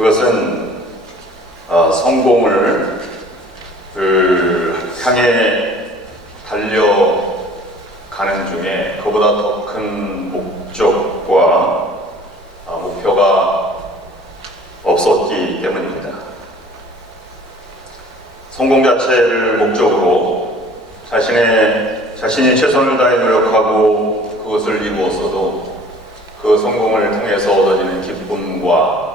그것은 성공을 향해 달려가는 중에 그보다 더 큰 목적과 목표가 없었기 때문입니다. 성공 자체를 목적으로 자신이 최선을 다해 노력하고 그것을 이루었어도 그 성공을 통해서 얻어지는 기쁨과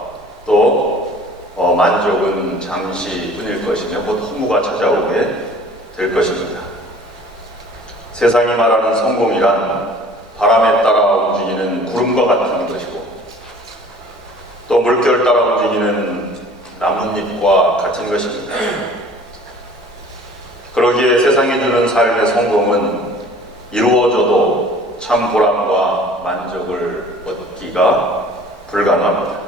또 만족은 잠시뿐일 것이며 곧 허무가 찾아오게 될 것입니다. 세상이 말하는 성공이란 바람에 따라 움직이는 구름과 같은 것이고 또 물결 따라 움직이는 나뭇잎과 같은 것입니다. 그러기에 세상이 주는 삶의 성공은 이루어져도 참 보람과 만족을 얻기가 불가능합니다.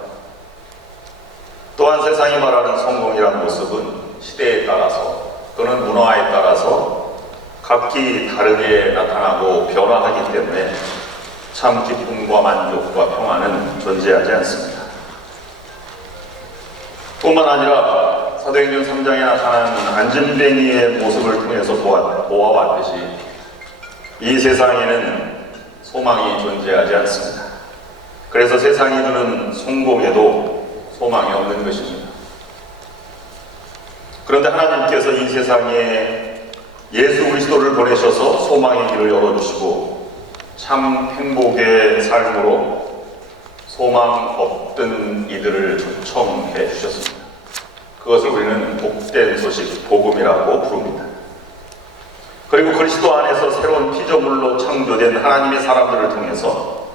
또한 세상이 말하는 성공이란 모습은 시대에 따라서 또는 문화에 따라서 각기 다르게 나타나고 변화하기 때문에 참 기쁨과 만족과 평안은 존재하지 않습니다. 뿐만 아니라 사도행전 3장에 나타난 안진뱅이의 모습을 통해서 보아왔듯이 이 세상에는 소망이 존재하지 않습니다. 그래서 세상이 주는 성공에도 소망이 없는 것입니다. 그런데 하나님께서 이 세상에 예수 그리스도를 보내셔서 소망의 길을 열어주시고 참 행복의 삶으로 소망 없던 이들을 초청해 주셨습니다. 그것을 우리는 복된 소식, 복음이라고 부릅니다. 그리고 그리스도 안에서 새로운 피조물로 창조된 하나님의 사람들을 통해서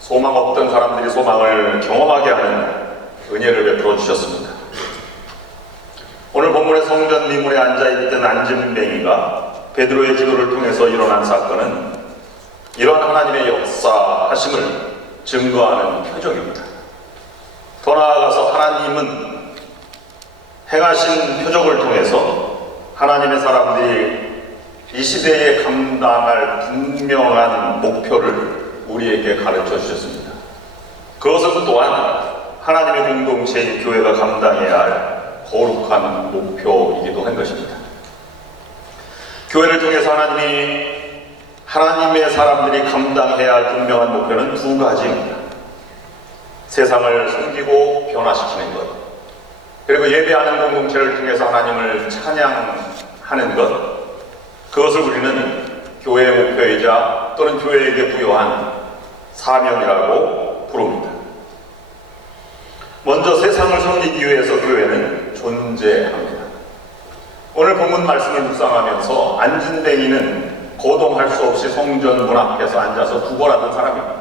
소망 없던 사람들이 소망을 경험하게 하는 은혜를 베풀어 주셨습니다. 오늘 본문의 성전 미문에 앉아있던 안진뱅이가 베드로의 기도를 통해서 일어난 사건은 이러한 하나님의 역사하심을 증거하는 표적입니다. 더 나아가서 하나님은 행하신 표적을 통해서 하나님의 사람들이 이 시대에 감당할 분명한 목표를 우리에게 가르쳐 주셨습니다. 그것은 또한 하나님의 공동체인 교회가 감당해야 할 거룩한 목표이기도 한 것입니다. 교회를 통해서 하나님의 사람들이 감당해야 할 분명한 목표는 두 가지입니다. 세상을 섬기고 변화시키는 것, 그리고 예배하는 공동체를 통해서 하나님을 찬양하는 것, 그것을 우리는 교회의 목표이자 또는 교회에게 부여한 사명이라고 부릅니다. 먼저 세상을 섬기기 위해서 교회는 존재합니다. 오늘 본문 말씀을 묵상하면서 안진뱅이는 거동할 수 없이 성전 문 앞에서 앉아서 구걸하던 사람입니다.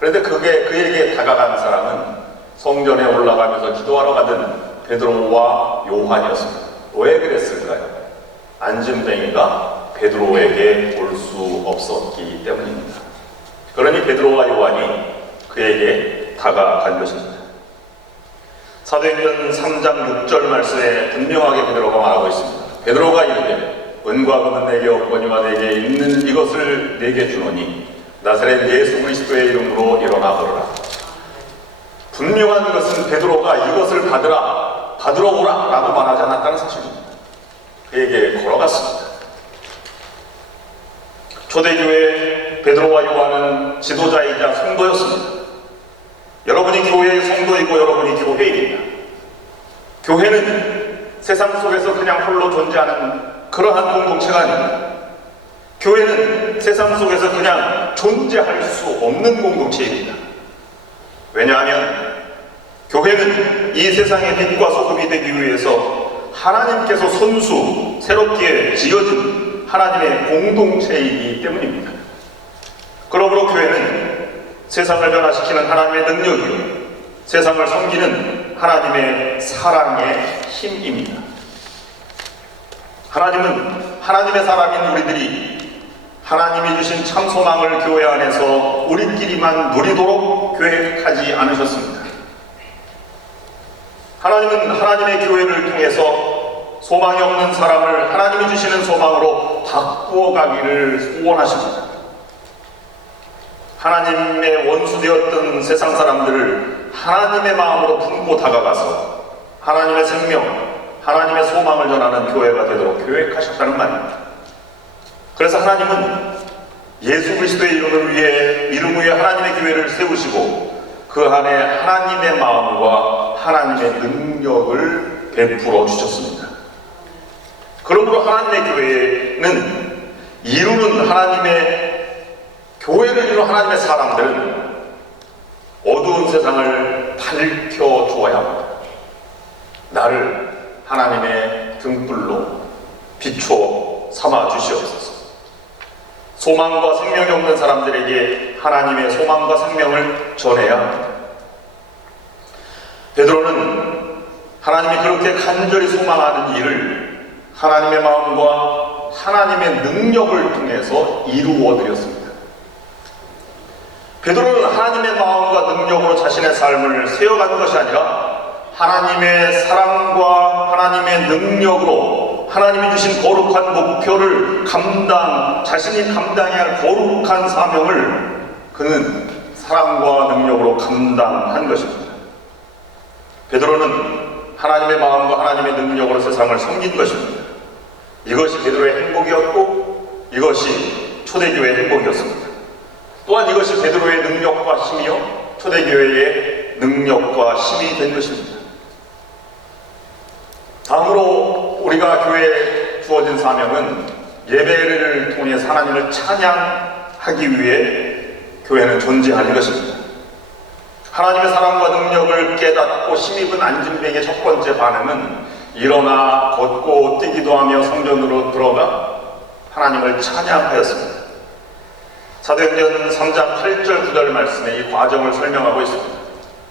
그런데 그에게 다가간 사람은 성전에 올라가면서 기도하러 가던 베드로와 요한이었습니다. 왜 그랬을까요? 안진뱅이가 베드로에게 올 수 없었기 때문입니다. 그러니 베드로와 요한이 그에게 다가간 것입니다. 사도행전 3장 6절 말씀에 분명하게 베드로가 말하고 있습니다. 베드로가 이르되 은과 금은 내게 없거니와 내게 있는 이것을 내게 주노니 나사렛 예수 그리스도의 이름으로 일어나 걸으라. 분명한 것은 베드로가 이것을 받으러 오라 라고 말하지 않았다는 사실입니다. 그에게 걸어갔습니다. 초대교회 베드로와 요한은 지도자이자 성도였습니다. 여러분이 교회의 성도이고 여러분이 교회입니다. 교회는 세상 속에서 그냥 홀로 존재하는 그러한 공동체가 아닙니다. 교회는 세상 속에서 그냥 존재할 수 없는 공동체입니다. 왜냐하면 교회는 이 세상의 빛과 소금이 되기 위해서 하나님께서 손수 새롭게 지어진 하나님의 공동체이기 때문입니다. 그러므로 교회는 세상을 변화시키는 하나님의 능력이요 세상을 섬기는 하나님의 사랑의 힘입니다. 하나님은 하나님의 사람인 우리들이 하나님이 주신 참 소망을 교회 안에서 우리끼리만 누리도록 계획하지 않으셨습니다. 하나님은 하나님의 교회를 통해서 소망이 없는 사람을 하나님이 주시는 소망으로 바꾸어 가기를 소원하십니다. 하나님의 원수되었던 세상 사람들을 하나님의 마음으로 품고 다가가서 하나님의 생명, 하나님의 소망을 전하는 교회가 되도록 계획하셨다는 말입니다. 그래서 하나님은 예수 그리스도의 이름을 위해 이름 위에 하나님의 교회를 세우시고 그 안에 하나님의 마음과 하나님의 능력을 베풀어 주셨습니다. 그러므로 하나님의 교회는 이루는 하나님의 교회를 이루는 하나님의 사람들은 어두운 세상을 밝혀 주어야 합니다. 나를 하나님의 등불로 비추어 삼아 주시옵소서. 소망과 생명이 없는 사람들에게 하나님의 소망과 생명을 전해야 합니다. 베드로는 하나님이 그렇게 간절히 소망하는 일을 하나님의 마음과 하나님의 능력을 통해서 이루어 드렸습니다. 베드로는 하나님의 마음과 능력으로 자신의 삶을 세워가는 것이 아니라 하나님의 사랑과 하나님의 능력으로 하나님이 주신 거룩한 목표를 자신이 감당해야 할 거룩한 사명을 그는 사랑과 능력으로 감당한 것입니다. 베드로는 하나님의 마음과 하나님의 능력으로 세상을 섬긴 것입니다. 이것이 베드로의 행복이었고 이것이 초대교회의 행복이었습니다. 또한 이것이 베드로의 능력과 힘이요 초대교회의 능력과 힘이 된 것입니다. 다음으로 우리가 교회에 주어진 사명은 예배를 통해 하나님을 찬양하기 위해 교회는 존재하는 것입니다. 하나님의 사랑과 능력을 깨닫고 힘입은 안진뱅의 첫 번째 반응은 일어나 걷고 뛰기도 하며 성전으로 들어가 하나님을 찬양하였습니다. 사도행전 3장 8절 9절 말씀에 이 과정을 설명하고 있습니다.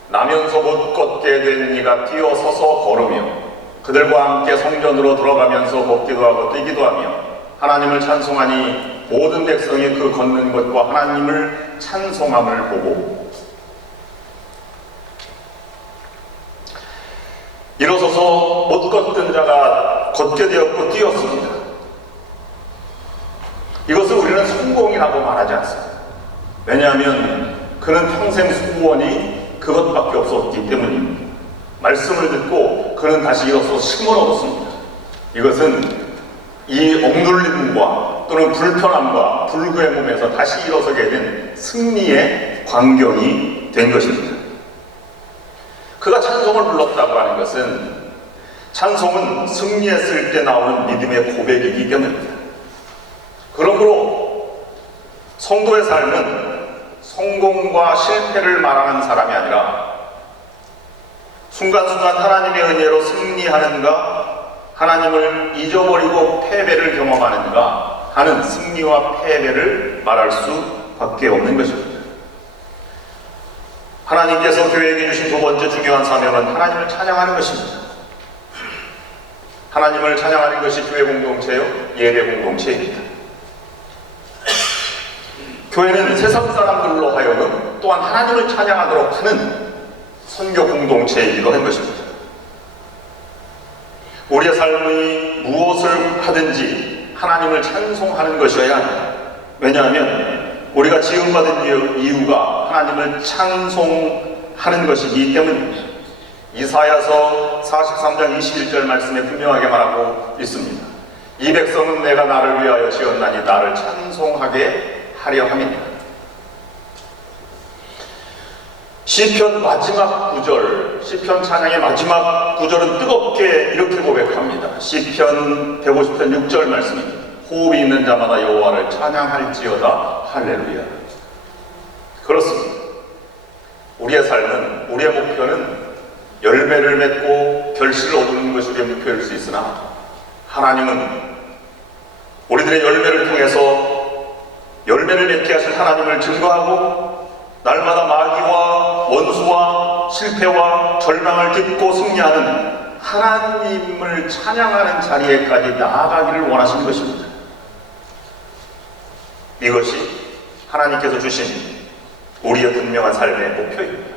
나면서 못 걷게 된 이가 뛰어서서 걸으며 그들과 함께 성전으로 들어가면서 걷기도 하고 뛰기도 하며 하나님을 찬송하니 모든 백성이 그 걷는 것과 하나님을 찬송함을 보고 일어서서 못 걷던 자가 걷게 되었고 뛰었습니다. 이것을 우리는 성공이라고 말하지 않습니다. 왜냐하면 그는 평생 소원이 그것밖에 없었기 때문입니다. 말씀을 듣고 그는 다시 일어서 힘을 얻었습니다. 이것은 이 억눌림과 또는 불편함과 불구의 몸에서 다시 일어서게 된 승리의 광경이 된 것입니다. 그가 찬송을 불렀다고 하는 것은 찬송은 승리했을 때 나오는 믿음의 고백이기 때문입니다. 그러므로 성도의 삶은 성공과 실패를 말하는 사람이 아니라 순간순간 하나님의 은혜로 승리하는가 하나님을 잊어버리고 패배를 경험하는가 하는 승리와 패배를 말할 수밖에 없는 것입니다. 하나님께서 교회에게 주신 두 번째 중요한 사명은 하나님을 찬양하는 것입니다. 하나님을 찬양하는 것이 교회 공동체요 예배 공동체입니다. 교회는 세상 사람들로 하여금 또한 하나님을 찬양하도록 하는 선교 공동체이기도 한 것입니다. 우리의 삶이 무엇을 하든지 하나님을 찬송하는 것이어야 합니다. 왜냐하면 우리가 지음받은 이유가 하나님을 찬송하는 것이기 때문입니다. 이사야서 43장 21절 말씀에 분명하게 말하고 있습니다. 이 백성은 내가 나를 위하여 지었나니 나를 찬송하게 하려 함이니라. 시편 마지막 구절, 시편 찬양의 마지막 구절은 뜨겁게 이렇게 고백합니다. 시편 150편 6절 말씀입니다. 호흡이 있는 자마다 여호와를 찬양할지어다. 할렐루야. 그렇습니다. 우리의 삶은, 우리의 목표는 열매를 맺고 결실을 얻는 것이 우리의 목표일 수 있으나 하나님은 우리들의 열매를 통해서 열매를 맺게 하실 하나님을 증거하고 날마다 마귀와 원수와 실패와 절망을 딛고 승리하는 하나님을 찬양하는 자리에까지 나아가기를 원하시는 것입니다. 이것이 하나님께서 주신 우리의 분명한 삶의 목표입니다.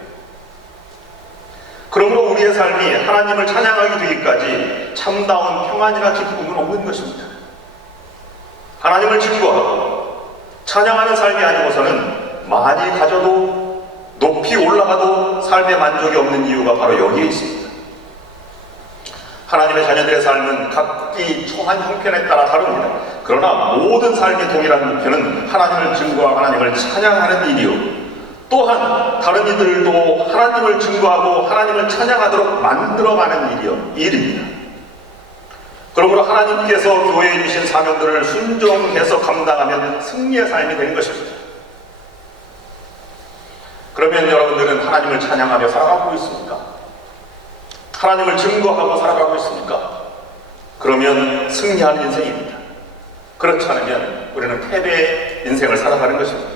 그러므로 우리의 삶이 하나님을 찬양하게 되기까지 참다운 평안이나 기쁨은 없는 것입니다. 하나님을 증거하고 찬양하는 삶이 아니고서는 많이 가져도 높이 올라가도 삶의 만족이 없는 이유가 바로 여기에 있습니다. 하나님의 자녀들의 삶은 각기 처한 형편에 따라 다릅니다. 그러나 모든 삶의 동일한 목표는 하나님을 증거하고 하나님을 찬양하는 일이요, 또한 다른 이들도 하나님을 증거하고 하나님을 찬양하도록 만들어가는 일입니다. 그러므로 하나님께서 교회에 주신 사명들을 순종해서 감당하면 승리의 삶이 되는 것입니다. 그러면 여러분들은 하나님을 찬양하며 살아가고 있습니까? 하나님을 증거하고 살아가고 있습니까? 그러면 승리하는 인생입니다. 그렇지 않으면 우리는 패배의 인생을 살아가는 것입니다.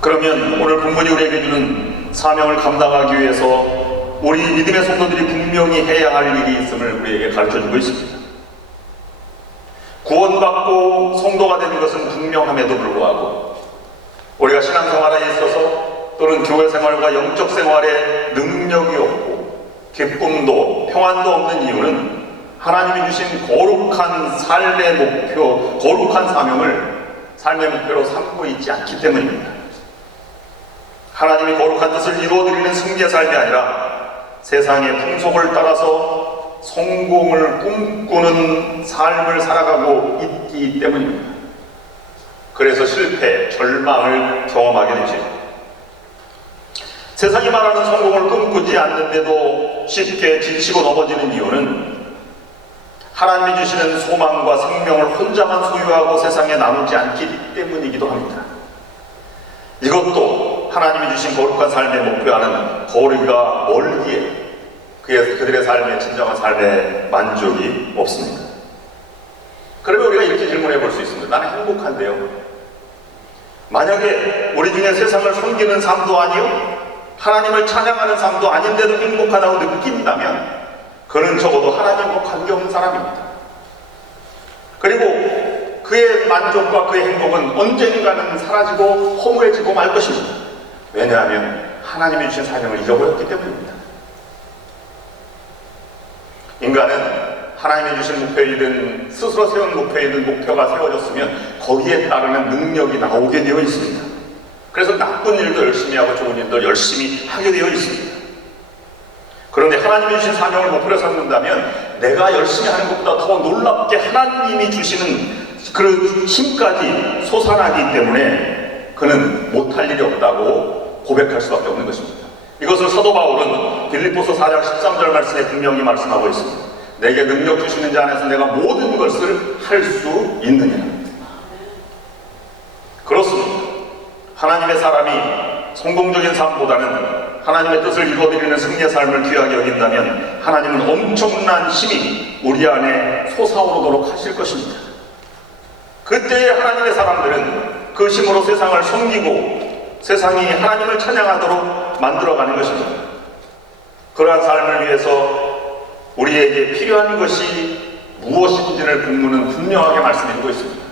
그러면 오늘 본문이 우리에게 주는 사명을 감당하기 위해서 우리 믿음의 성도들이 분명히 해야 할 일이 있음을 우리에게 가르쳐주고 있습니다. 구원받고 성도가 되는 것은 분명함에도 불구하고 우리가 신앙생활에 있어서 또는 교회 생활과 영적 생활에 능력이 없고 기쁨도 평안도 없는 이유는 하나님이 주신 거룩한 삶의 목표, 거룩한 사명을 삶의 목표로 삼고 있지 않기 때문입니다. 하나님이 거룩한 뜻을 이루어드리는 승리의 삶이 아니라 세상의 풍속을 따라서 성공을 꿈꾸는 삶을 살아가고 있기 때문입니다. 그래서 실패, 절망을 경험하게 되죠. 세상이 말하는 성공을 꿈꾸지 않는데도 쉽게 지치고 넘어지는 이유는 하나님이 주시는 소망과 생명을 혼자만 소유하고 세상에 나누지 않기 때문이기도 합니다. 이것도 하나님이 주신 거룩한 삶의 목표와는 거리가 멀기에 그들의 삶에 진정한 삶의 만족이 없습니다. 그러면 우리가 이렇게 질문해 볼 수 있습니다. 나는 행복한데요? 만약에 우리 중에 세상을 섬기는 삶도 아니요, 하나님을 찬양하는 삶도 아닌데도 행복하다고 느낀다면 그는 적어도 하나님과 관계없는 사람입니다. 그리고 그의 만족과 그의 행복은 언젠가는 사라지고 허무해지고 말 것입니다. 왜냐하면 하나님이 주신 사명을 잊어버렸기 때문입니다. 인간은 하나님이 주신 목표이든 스스로 세운 목표이든 목표가 세워졌으면 거기에 따르는 능력이 나오게 되어 있습니다. 그래서 나쁜 일도 열심히 하고 좋은 일도 열심히 하게 되어 있습니다. 그런데 하나님이 주신 사명을 목표로 삼는다면 내가 열심히 하는 것보다 더 놀랍게 하나님이 주시는 그 힘까지 솟아나기 때문에 그는 못할 일이 없다고 고백할 수밖에 없는 것입니다. 이것을 사도 바울은 빌립보서 4장 13절 말씀에 분명히 말씀하고 있습니다. 내게 능력 주시는 자 안에서 내가 모든 것을 할 수 있느냐. 그렇습니다. 하나님의 사람이 성공적인 삶보다는 하나님의 뜻을 이루어드리는 승리의 삶을 귀하게 여긴다면 하나님은 엄청난 힘이 우리 안에 솟아오르도록 하실 것입니다. 그때 하나님의 사람들은 그 힘으로 세상을 섬기고 세상이 하나님을 찬양하도록 만들어가는 것입니다. 그러한 삶을 위해서 우리에게 필요한 것이 무엇인지를 본문은 분명하게 말씀해주고 있습니다.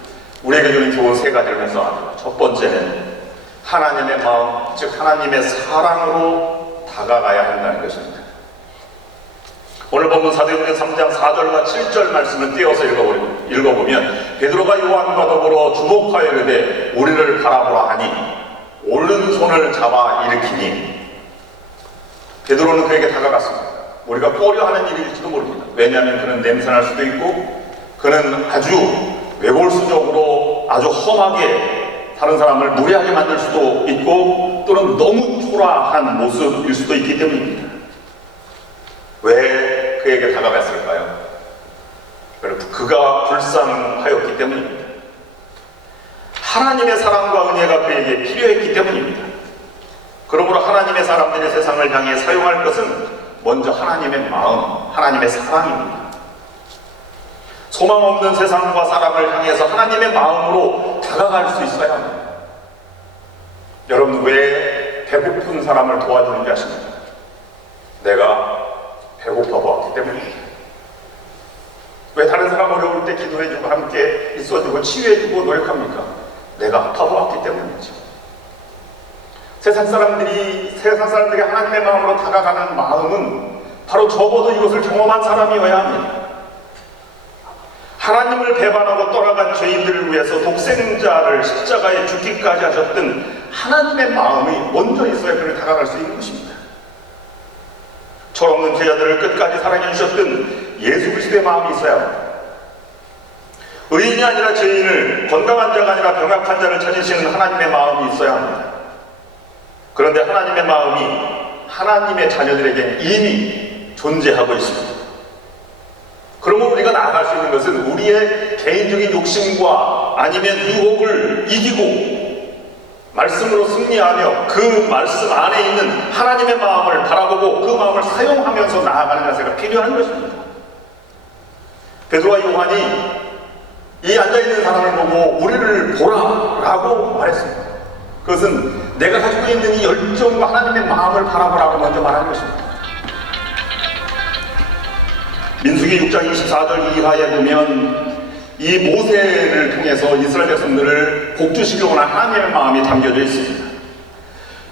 우리에게 주는 교훈 세 가지를 묵상합니다. 첫 번째는 하나님의 마음, 즉 하나님의 사랑으로 다가가야 한다는 것입니다. 오늘 본문 사도행전 3장 4절과 7절 말씀을 띄어서 읽어보면 베드로가 요한과 더불어 주목하여 이르되 우리를 바라보라 하니 오른손을 잡아 일으키니 베드로는 그에게 다가갔습니다. 우리가 꺼려하는 일일지도 모릅니다. 왜냐하면 그는 냄새날 수도 있고 그는 아주 외골수적으로 아주 험하게 다른 사람을 무례하게 만들 수도 있고 또는 너무 초라한 모습일 수도 있기 때문입니다. 왜 그에게 다가갔을까요? 그가 불쌍하였기 때문입니다. 하나님의 사랑과 은혜가 그에게 필요했기 때문입니다. 그러므로 하나님의 사람들이 세상을 향해 사용할 것은 먼저 하나님의 마음, 하나님의 사랑입니다. 소망 없는 세상과 사람을 향해서 하나님의 마음으로 다가갈 수 있어야 합니다. 여러분, 왜 배고픈 사람을 도와주는지 아십니까? 내가 배고파 보았기 때문입니다. 왜 다른 사람 어려울 때 기도해주고 함께 있어주고 치유해주고 노력합니까? 내가 아파 보았기 때문이죠. 세상 사람들이 하나님의 마음으로 다가가는 마음은 바로 적어도 이것을 경험한 사람이어야 합니다. 하나님을 배반하고 떠나간 죄인들을 위해서 독생자를 십자가에 죽기까지 하셨던 하나님의 마음이 먼저 있어야 그를 다가갈 수 있는 것입니다. 철없는 제자들을 끝까지 사랑해 주셨던 예수 그리스도의 마음이 있어야 합니다. 의인이 아니라 죄인을, 건강한 자가 아니라 병약한 자를 찾으시는 하나님의 마음이 있어야 합니다. 그런데 하나님의 마음이 하나님의 자녀들에게 이미 존재하고 있습니다. 그러면 우리가 나아갈 수 있는 것은 우리의 개인적인 욕심과 아니면 유혹을 이기고 말씀으로 승리하며 그 말씀 안에 있는 하나님의 마음을 바라보고 그 마음을 사용하면서 나아가는 자세가 필요한 것입니다. 베드로와 요한이 이 앉아있는 사람을 보고 우리를 보라라고 말했습니다. 그것은 내가 가지고 있는 이 열정과 하나님의 마음을 바라보라고 먼저 말하는 것입니다. 민수기 6장 24절 이하에 보면 이 모세를 통해서 이스라엘 백성들을 복주시키려고 하는 하나님의 마음이 담겨져 있습니다.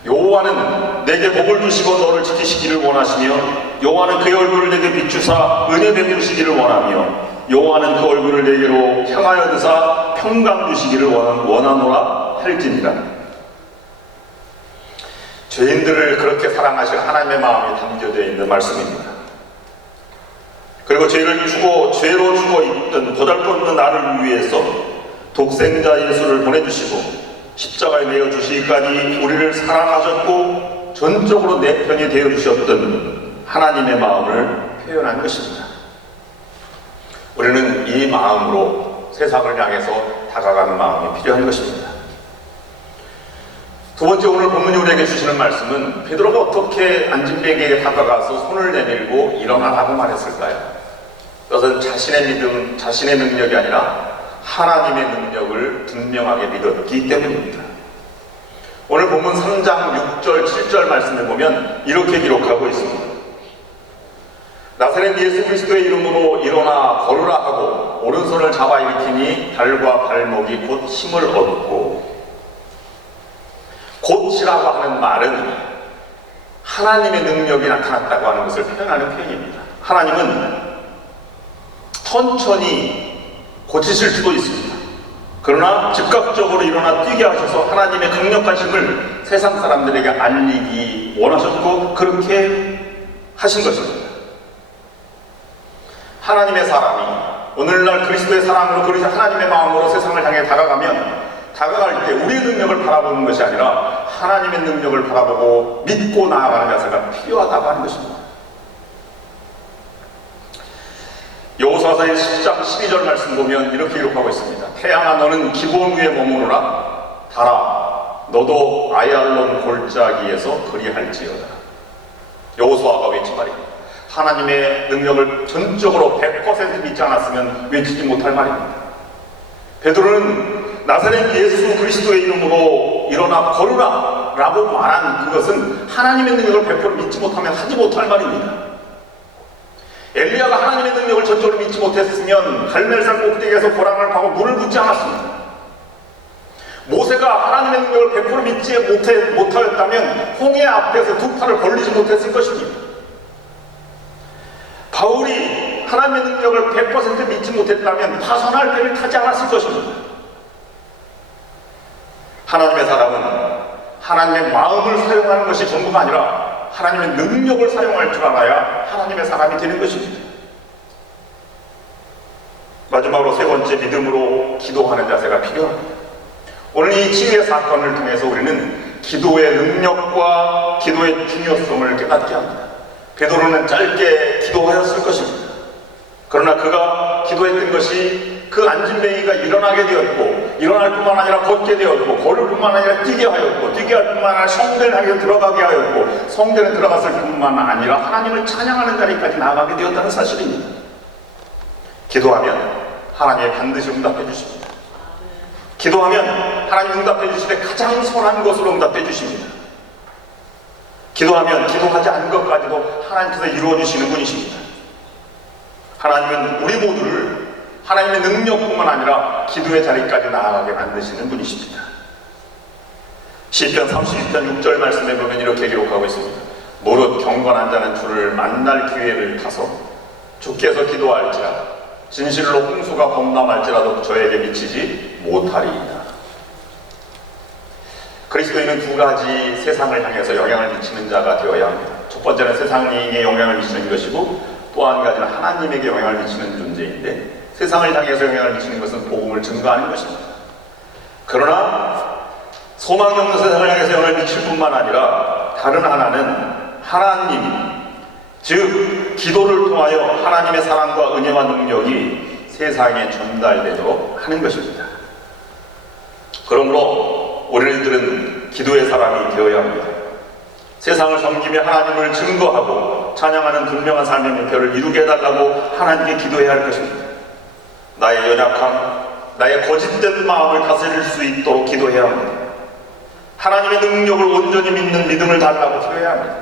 여호와는 내게 복을 주시고 너를 지키시기를 원하시며 여호와는 그의 얼굴을 내게 비추사 은혜 베푸시기를 원하며 여호와는 그 얼굴을 내게로 향하여 드사 평강 주시기를 원하노라 할지니라. 죄인들을 그렇게 사랑하실 하나님의 마음이 담겨져 있는 말씀입니다. 그리고 죄로 죽어 있던 보잘것없는 나를 위해서 독생자 예수를 보내주시고 십자가에 매어 주시기까지 우리를 사랑하셨고 전적으로 내 편이 되어주셨던 하나님의 마음을 표현한 것입니다. 우리는 이 마음으로 세상을 향해서 다가가는 마음이 필요한 것입니다. 두 번째, 오늘 본문이 우리에게 주시는 말씀은 베드로가 어떻게 안진뱅이에게 다가가서 손을 내밀고 일어나라고 말했을까요? 그것은 자신의 믿음, 자신의 능력이 아니라 하나님의 능력을 분명하게 믿었기 때문입니다. 오늘 본문 3장 6절, 7절 말씀을 보면 이렇게 기록하고 있습니다. 나사렛 예수 그리스도의 이름으로 일어나 걸으라 하고 오른손을 잡아 일으키니 발과 발목이 곧 힘을 얻고, 곧이라고 하는 말은 하나님의 능력이 나타났다고 하는 것을 표현하는 표현입니다. 하나님은 천천히 고치실 수도 있습니다. 그러나 즉각적으로 일어나 뛰게 하셔서 하나님의 강력하심을 세상 사람들에게 알리기 원하셨고 그렇게 하신 것입니다. 하나님의 사람이 오늘날 그리스도의 사랑으로 그리스도 하나님의 마음으로 세상을 향해 다가갈 때 우리의 능력을 바라보는 것이 아니라 하나님의 능력을 바라보고 믿고 나아가는 자세가 필요하다고 하는 것입니다. 여호수아서의 10장 12절 말씀 보면 이렇게 기록하고 있습니다. 태양아 너는 기본 위에 머무르라. 달아 너도 아얄론 골짜기에서 그리할지어다. 여호수아가 외친 말입니다. 하나님의 능력을 전적으로 100% 믿지 않았으면 외치지 못할 말입니다. 베드로는 나사렛 예수 그리스도의 이름으로 일어나 걸으라 라고 말한 그것은 하나님의 능력을 100% 믿지 못하면 하지 못할 말입니다. 엘리야가 하나님의 능력을 전적으로 믿지 못했으면 갈멜산 꼭대기에서 고랑을 파고 물을 붓지 않았습니다. 모세가 하나님의 능력을 100% 믿지 못하였다면 홍해 앞에서 두 팔을 벌리지 못했을 것입니다. 바울이 하나님의 능력을 100% 믿지 못했다면 파선할 배를 타지 않았을 것입니다. 하나님의 사람은 하나님의 마음을 사용하는 것이 전부가 아니라 하나님의 능력을 사용할 줄 알아야 하나님의 사람이 되는 것입니다. 마지막으로 세 번째, 믿음으로 기도하는 자세가 필요합니다. 오늘 이 치유의 사건을 통해서 우리는 기도의 능력과 기도의 중요성을 깨닫게 합니다. 베드로는 짧게 기도하였을 것입니다. 그러나 그가 기도했던 것이 그 안진뱅이가 일어나게 되었고, 일어날 뿐만 아니라 걷게 되었고, 걸을 뿐만 아니라 뛰게 하였고, 뛰게 할 뿐만 아니라 성전을 향해 들어가게 하였고, 성전에 들어갔을 뿐만 아니라 하나님을 찬양하는 자리까지 나아가게 되었다는 사실입니다. 기도하면 하나님이 반드시 응답해 주십니다. 기도하면 하나님 응답해 주시되 가장 선한 것으로 응답해 주십니다. 기도하면 기도하지 않은 것까지도 하나님께서 이루어 주시는 분이십니다. 하나님은 우리 모두를 하나님의 능력뿐만 아니라 기도의 자리까지 나아가게 만드시는 분이십니다. 시편 32편 6절 말씀에 보면 이렇게 기록하고 있습니다. 무릇 경건한 자는 주를 만날 기회를 타서 주께서 기도할지라 진실로 홍수가 범람할지라도 저에게 미치지 못하리이다. 그리스도인은 두 가지 세상을 향해서 영향을 미치는 자가 되어야 합니다. 첫 번째는 세상에 영향을 미치는 것이고, 또 한 가지는 하나님에게 영향을 미치는 존재인데, 세상을 향해서 영향을 미치는 것은 복음을 증거하는 것입니다. 그러나 소망이 없는 세상을 향해서 영향을 미칠 뿐만 아니라 다른 하나는 하나님, 즉 기도를 통하여 하나님의 사랑과 은혜와 능력이 세상에 전달되도록 하는 것입니다. 그러므로 우리들은 기도의 사람이 되어야 합니다. 세상을 섬기며 하나님을 증거하고 찬양하는 분명한 삶의 목표를 이루게 해달라고 하나님께 기도해야 할 것입니다. 나의 연약함, 나의 거짓된 마음을 다스릴 수 있도록 기도해야 합니다. 하나님의 능력을 온전히 믿는 믿음을 달라고 기도해야 합니다.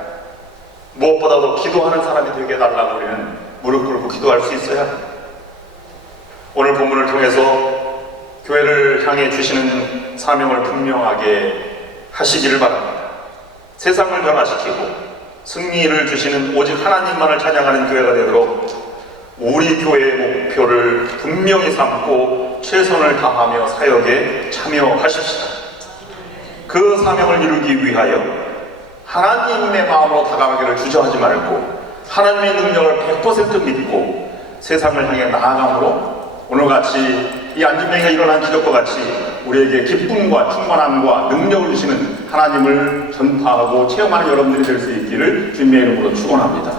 무엇보다도 기도하는 사람이 되게 해달라고 우리는 무릎 꿇고 기도할 수 있어야 합니다. 오늘 본문을 통해서 교회를 향해 주시는 사명을 분명하게 하시기를 바랍니다. 세상을 변화시키고 승리를 주시는 오직 하나님만을 찬양하는 교회가 되도록 우리 교회의 목표를 분명히 삼고 최선을 다하며 사역에 참여하십시다. 그 사명을 이루기 위하여 하나님의 마음으로 다가가기를 주저하지 말고 하나님의 능력을 100% 믿고 세상을 향해 나아감으로 오늘같이 이 안진뱅이가 일어난 기적과 같이 우리에게 기쁨과 충만함과 능력을 주시는 하나님을 전파하고 체험하는 여러분들이 될 수 있기를 주님의 이름으로 축원합니다.